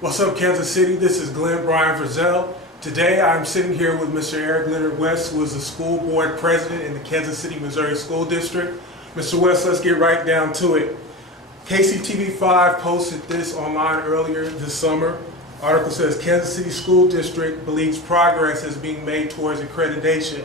What's up, Kansas City? This is Glenn Brian Frizzell. Today I'm sitting here with Mr. Airick Leonard West, who is the school board president in the Kansas City, Missouri School District. Mr. West, let's get right down to it. KCTV5 posted this online earlier this summer. Article says Kansas City School District believes progress is being made towards accreditation.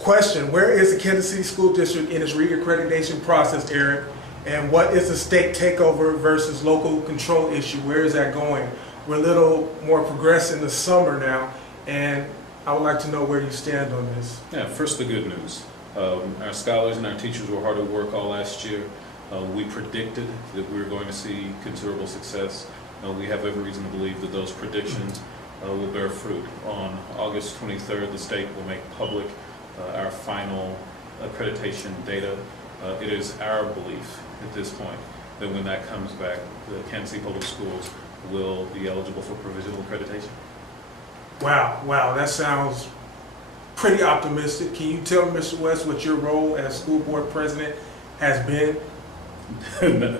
Question, where is the Kansas City School District in its re-accreditation process, Airick? And what is the state takeover versus local control issue? Where is that going? We're a little more progressed in the summer now, and I would like to know where you stand on this. Yeah, first the good news. Our scholars and our teachers were hard at work all last year. We predicted that we were going to see considerable success. We have every reason to believe that those predictions will bear fruit. On August 23rd, the state will make public our final accreditation data. It is our belief at this point that when that comes back, the Kansas City Public Schools will be eligible for provisional accreditation. Wow, that sounds pretty optimistic. Can you tell me, Mr. West, what your role as school board president has been?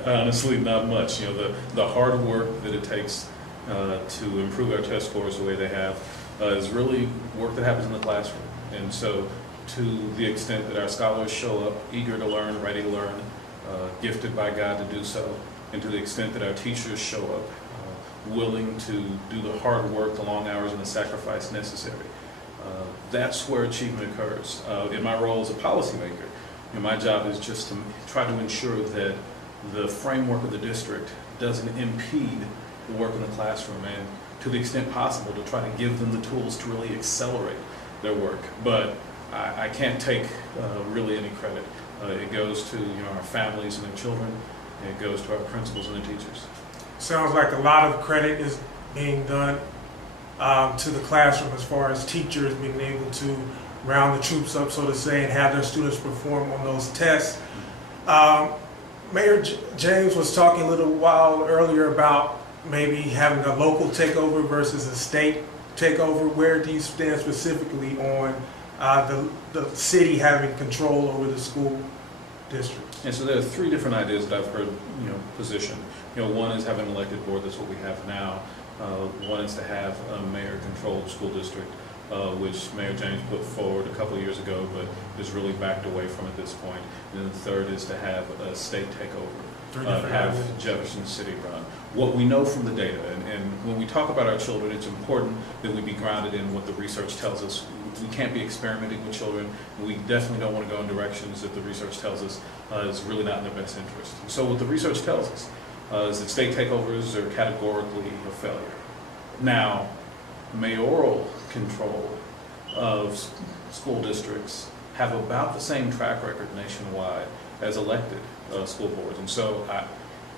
Honestly, not much. You know, the hard work that it takes to improve our test scores the way they have is really work that happens in the classroom. And so, to the extent that our scholars show up eager to learn, ready to learn, gifted by God to do so, and to the extent that our teachers show up willing to do the hard work, the long hours, and the sacrifice necessary, that's where achievement occurs. In my role as a policymaker, my job is just to try to ensure that the framework of the district doesn't impede the work in the classroom, and to the extent possible to try to give them the tools to really accelerate their work. But I can't take really any credit. It goes to our families and their children, and it goes to our principals and the teachers. Sounds like a lot of credit is being done to the classroom as far as teachers being able to round the troops up, so to say, and have their students perform on those tests. Mayor James was talking a little while earlier about maybe having a local takeover versus a state takeover. Where do you stand specifically on the city having control over the school district? And so there are three different ideas that I've heard positioned. One is having an elected board. That's what we have now. One is to have a mayor-controlled school district, which Mayor James put forward a couple of years ago, but is really backed away from at this point. And then the third is to have a state takeover, have Jefferson City run. What we know from the data, and when we talk about our children, it's important that we be grounded in what the research tells us. We can't be experimenting with children. We definitely don't want to go in directions that the research tells us is really not in their best interest. So what the research tells us is that state takeovers are categorically a failure. Now, mayoral control of school districts have about the same track record nationwide as elected school boards. And so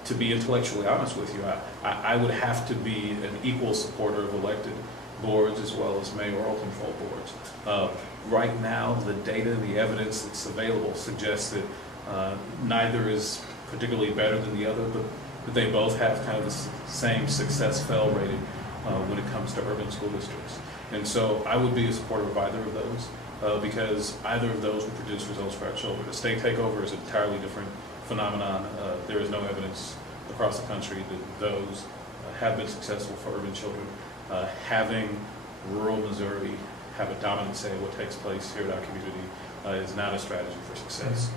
to be intellectually honest with you, I would have to be an equal supporter of elected boards as well as mayoral control boards. Right now, the data, the evidence that's available suggests that neither is particularly better than the other, but they both have kind of the same success fail rating when it comes to urban school districts. And so I would be a supporter of either of those because either of those would produce results for our children. A state takeover is an entirely different phenomenon. There is no evidence across the country that those have been successful for urban children. Having rural Missouri have a dominant say in what takes place here in our community is not a strategy for success.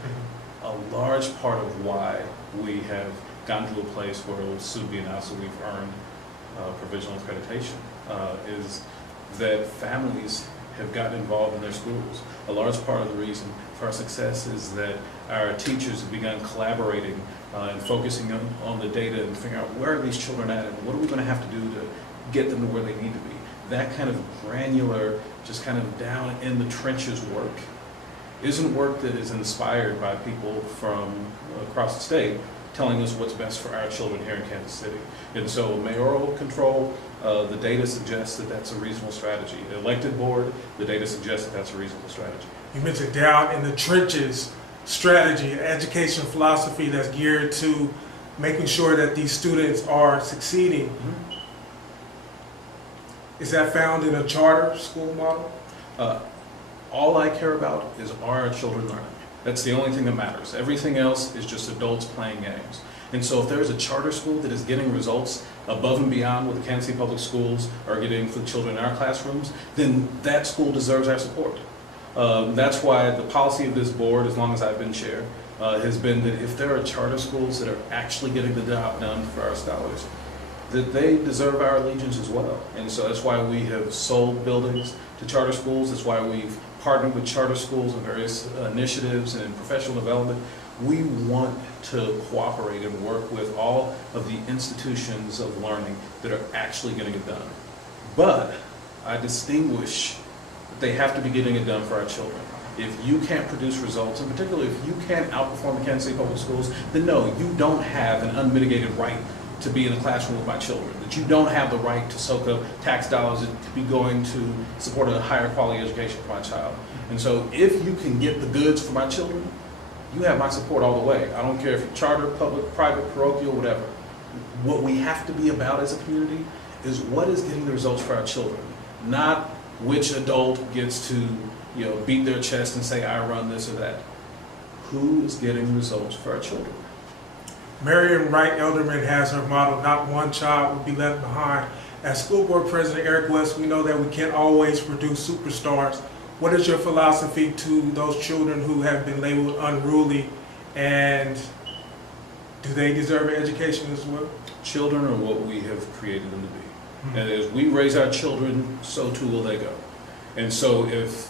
A large part of why we have gotten to a place where it will soon be announced that we've earned provisional accreditation is that families have gotten involved in their schools. A large part of the reason for our success is that our teachers have begun collaborating and focusing on the data and figuring out where are these children at and what are we going to have to do to get them to where they need to be. That kind of granular, just kind of down in the trenches work isn't work that is inspired by people from across the state telling us what's best for our children here in Kansas City. And so mayoral control, the data suggests that that's a reasonable strategy. Elected board, the data suggests that that's a reasonable strategy. You mentioned down in the trenches strategy, education philosophy that's geared to making sure that these students are succeeding. Mm-hmm. Is that found in a charter school model? All I care about is, are our children learning? That's the only thing that matters. Everything else is just adults playing games. And so if there's a charter school that is getting results above and beyond what the Kansas City Public Schools are getting for the children in our classrooms, then that school deserves our support. That's why the policy of this board, as long as I've been chair, has been that if there are charter schools that are actually getting the job done for our scholars, that they deserve our allegiance as well. And so that's why we have sold buildings to charter schools. That's why we've partnered with charter schools in various initiatives and in professional development. We want to cooperate and work with all of the institutions of learning that are actually getting it done. But I distinguish that they have to be getting it done for our children. If you can't produce results, and particularly if you can't outperform the Kansas City Public Schools, then no, you don't have an unmitigated right to be in the classroom with my children, that you don't have the right to soak up tax dollars that could be going to support a higher quality education for my child. And so if you can get the goods for my children, you have my support all the way. I don't care if you're charter, public, private, parochial, whatever. What we have to be about as a community is what is getting the results for our children, not which adult gets to beat their chest and say, I run this or that. Who is getting results for our children? Marion Wright Elderman has her motto, not one child will be left behind. As school board president Airick West, we know that we can't always produce superstars. What is your philosophy to those children who have been labeled unruly, and do they deserve an education as well? Children are what we have created them to be. And as we raise our children, so too will they go. And so if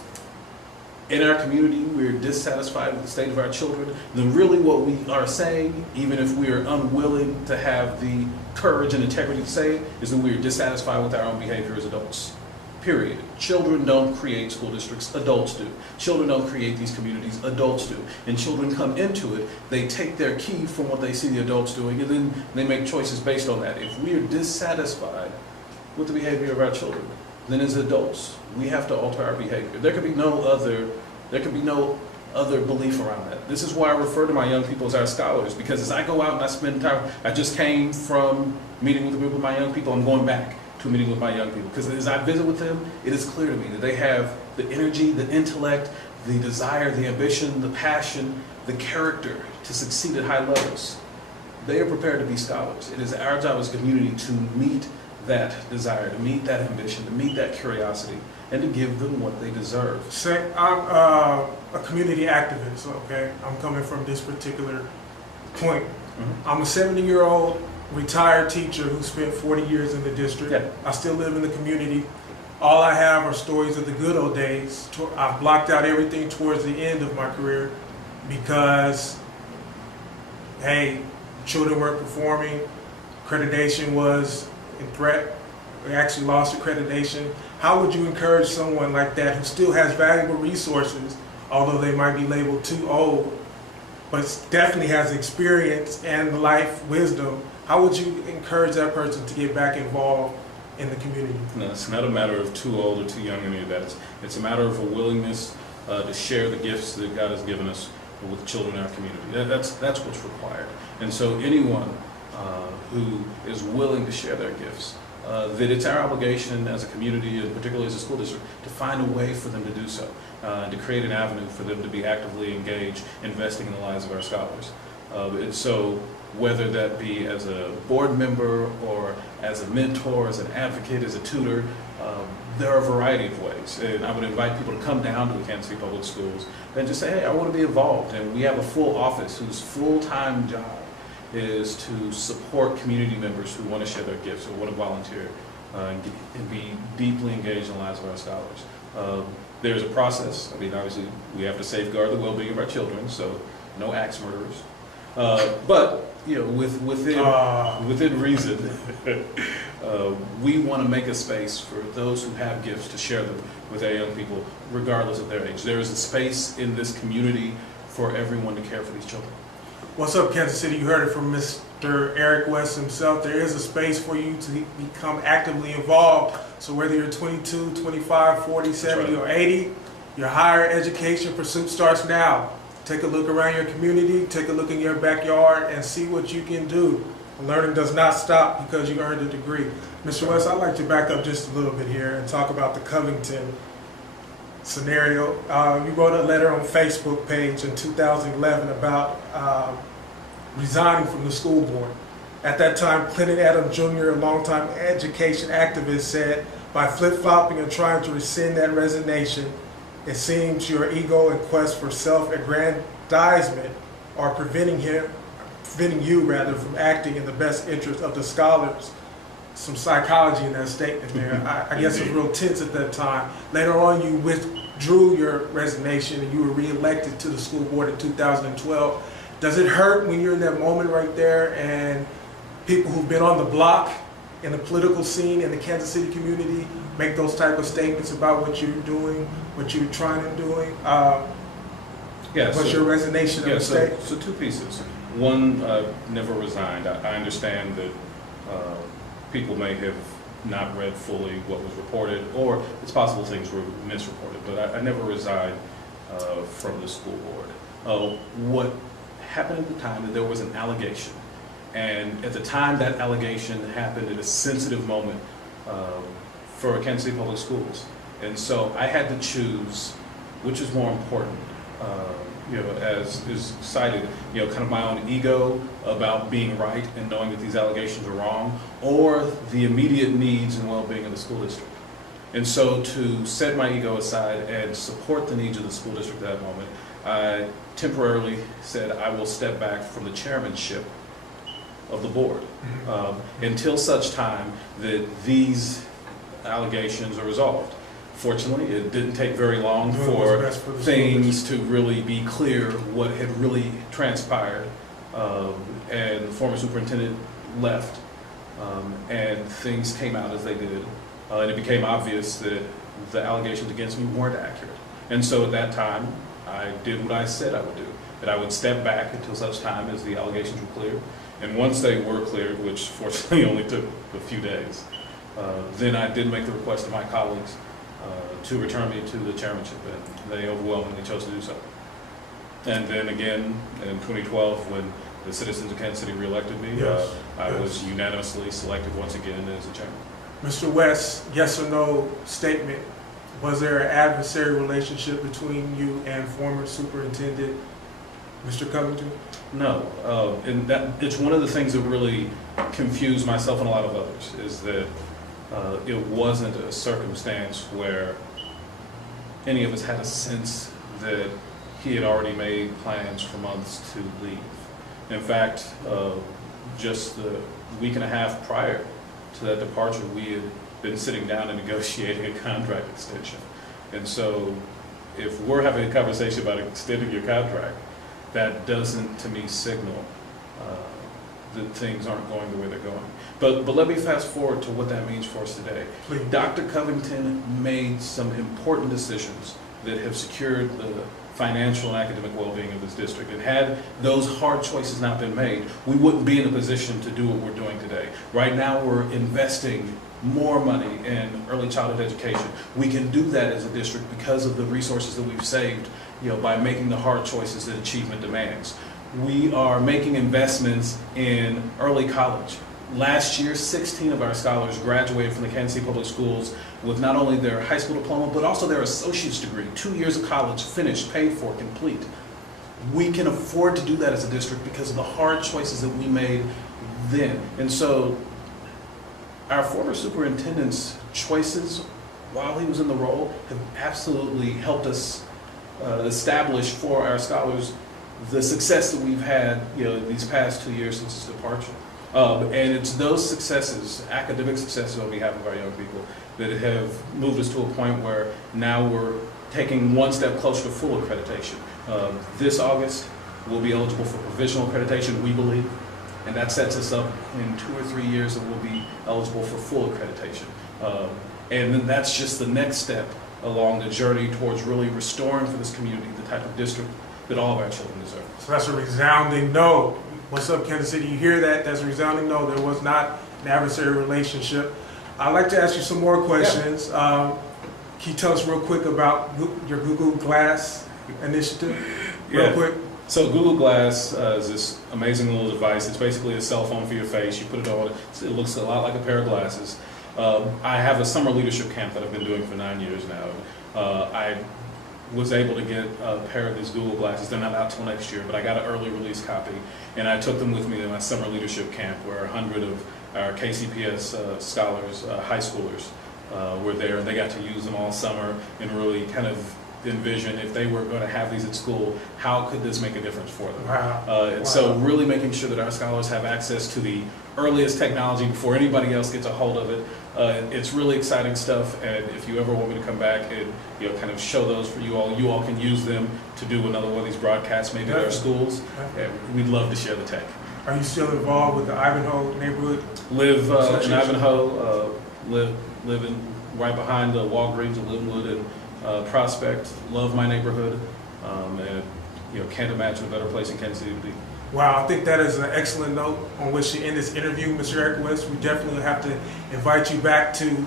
in our community we're dissatisfied with the state of our children, then really what we are saying, even if we are unwilling to have the courage and integrity to say it, is that we are dissatisfied with our own behavior as adults. Period. Children don't create school districts, adults do. Children don't create these communities, adults do. And children come into it, they take their key from what they see the adults doing, and then they make choices based on that. If we are dissatisfied with the behavior of our children, then as adults, we have to alter our behavior. There could be no other belief around that. This is why I refer to my young people as our scholars, because as I go out and I spend time, I just came from meeting with a group of my young people, I'm going back to a meeting with my young people. Because as I visit with them, it is clear to me that they have the energy, the intellect, the desire, the ambition, the passion, the character to succeed at high levels. They are prepared to be scholars. It is our job as a community to meet that desire, to meet that ambition, to meet that curiosity, and to give them what they deserve. Say, I'm a community activist, okay? I'm coming from this particular point. I'm a 70-year-old retired teacher who spent 40 years in the district. Yeah. I still live in the community. All I have are stories of the good old days. I've blocked out everything towards the end of my career because, hey, children weren't performing, accreditation was in threat, we actually lost accreditation. How would you encourage someone like that who still has valuable resources, although they might be labeled too old, but definitely has experience and life wisdom? How would you encourage that person to get back involved in the community? No, it's not a matter of too old or too young, any of that. It's a matter of a willingness to share the gifts that God has given us with children in our community. That's what's required. And so anyone who is willing to share their gifts, that it's our obligation as a community, and particularly as a school district, to find a way for them to do so, and to create an avenue for them to be actively engaged, investing in the lives of our scholars. And so whether that be as a board member or as a mentor, as an advocate, as a tutor, there are a variety of ways. And I would invite people to come down to the Kansas City Public Schools and just say, hey, I want to be involved. And we have a full office whose full-time job is to support community members who want to share their gifts or want to volunteer and be deeply engaged in the lives of our scholars. There's a process. I mean, obviously, we have to safeguard the well-being of our children, so no axe murderers. But within reason, we want to make a space for those who have gifts to share them with our young people, regardless of their age. There is a space in this community for everyone to care for these children. What's up, Kansas City? You heard it from Mr. Airick West himself. There is a space for you to become actively involved. So whether you're 22, 25, 40, 70, or 80, your higher education pursuit starts now. Take a look around your community, take a look in your backyard, and see what you can do. Learning does not stop because you earned a degree. Mr. West, I'd like to back up just a little bit here and talk about the Covington scenario. You wrote a letter on Facebook page in 2011 about resigning from the school board. At that time, Clinton Adams Jr., a longtime education activist, said, by flip-flopping and trying to rescind that resignation, it seems your ego and quest for self-aggrandizement are preventing you from acting in the best interest of the scholars. Some psychology in that statement there. I guess it was real tense at that time. Later on, you withdrew your resignation and you were reelected to the school board in 2012. Does it hurt when you're in that moment right there and people who've been on the block in the political scene in the Kansas City community make those type of statements about what you're doing, what you're trying to doing? What's your resignation of the state? So two pieces. One, never resigned. I understand that people may have not read fully what was reported, or it's possible things were misreported, but I never resigned from the school board. What happened at the time, that there was an allegation, and at the time that allegation happened at a sensitive moment for Kansas City Public Schools, and so I had to choose which is more important. As is cited, kind of my own ego about being right and knowing that these allegations are wrong, or the immediate needs and well-being of the school district. And so to set my ego aside and support the needs of the school district at that moment, I temporarily said I will step back from the chairmanship of the board until such time that these allegations are resolved. Fortunately, it didn't take very long for things to really be clear what had really transpired, and the former superintendent left, and things came out as they did, and it became obvious that the allegations against me weren't accurate. And so at that time, I did what I said I would do, that I would step back until such time as the allegations were cleared, and once they were cleared, which fortunately only took a few days, then I did make the request to my colleagues to return me to the chairmanship, and they overwhelmingly chose to do so. And then again, in 2012, when the citizens of Kansas City reelected me, I was unanimously selected once again as the chairman. Mr. West, yes or no statement, was there an adversary relationship between you and former superintendent Mr. Covington? No, and that it's one of the things that really confused myself and a lot of others, is that it wasn't a circumstance where any of us had a sense that he had already made plans for months to leave. In fact, just the week and a half prior to that departure, we had been sitting down and negotiating a contract extension. And so if we're having a conversation about extending your contract, that doesn't, to me, signal that things aren't going the way they're going. But let me fast forward to what that means for us today. Please. Dr. Covington made some important decisions that have secured the financial and academic well-being of this district. And had those hard choices not been made, we wouldn't be in a position to do what we're doing today. Right now, we're investing more money in early childhood education. We can do that as a district because of the resources that we've saved, by making the hard choices that achievement demands. We are making investments in early college. Last year, 16 of our scholars graduated from the Kansas City Public Schools with not only their high school diploma, but also their associate's degree. 2 years of college, finished, paid for, complete. We can afford to do that as a district because of the hard choices that we made then. And so our former superintendent's choices while he was in the role have absolutely helped us establish for our scholars the success that we've had, these past 2 years since his departure. And it's those successes, academic successes on behalf of our young people, that have moved us to a point where now we're taking one step closer to full accreditation. This August, we'll be eligible for provisional accreditation, we believe, and that sets us up in 2 or 3 years that we'll be eligible for full accreditation. And then that's just the next step along the journey towards really restoring for this community the type of district that all of our children deserve. So that's a resounding no. What's up, Kansas City? You hear that? That's a resounding no. There was not an adversary relationship. I'd like to ask you some more questions. Yeah. Can you tell us real quick about your Google Glass initiative? Real quick. So Google Glass is this amazing little device. It's basically a cell phone for your face. You put it on, it looks a lot like a pair of glasses. I have a summer leadership camp that I've been doing for 9 years now. I was able to get a pair of these Google glasses. They're not out till next year, but I got an early release copy, and I took them with me to my summer leadership camp where 100 of our KCPS scholars, high schoolers, were there, and they got to use them all summer and really kind of envision if they were going to have these at school, how could this make a difference for them? Wow. So really making sure that our scholars have access to the earliest technology before anybody else gets a hold of it. It's really exciting stuff, and if you ever want me to come back and kind of show those for you all can use them to do another one of these broadcasts maybe at our schools. We'd love to share the tech. Are you still involved with the Ivanhoe neighborhood? Live in Ivanhoe, live in right behind the Walgreens of Linwood and Prospect. Love my neighborhood, and can't imagine a better place in Kansas City to be. Wow, I think that is an excellent note on which to end this interview, Mr. Airick West. We definitely have to invite you back to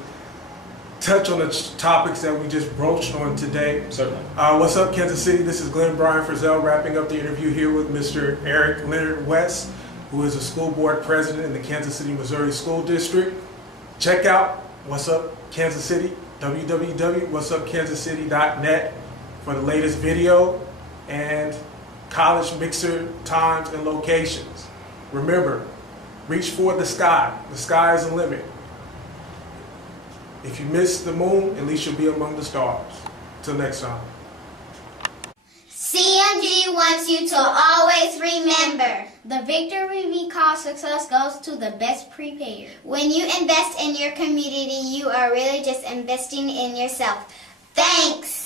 touch on the topics that we just broached on today. Certainly. What's up, Kansas City? This is Glenn Bryan Frizzell wrapping up the interview here with Mr. Airick Leonard West, who is a school board president in the Kansas City, Missouri School District. Check out What's Up Kansas City, www.whatsupkansascity.net for the latest video and college mixer times and locations. Remember, reach for the sky. The sky is the limit. If you miss the moon, at least you'll be among the stars. Till next time. CMG wants you to always remember, the victory we call success goes to the best prepared. When you invest in your community, you are really just investing in yourself. Thanks.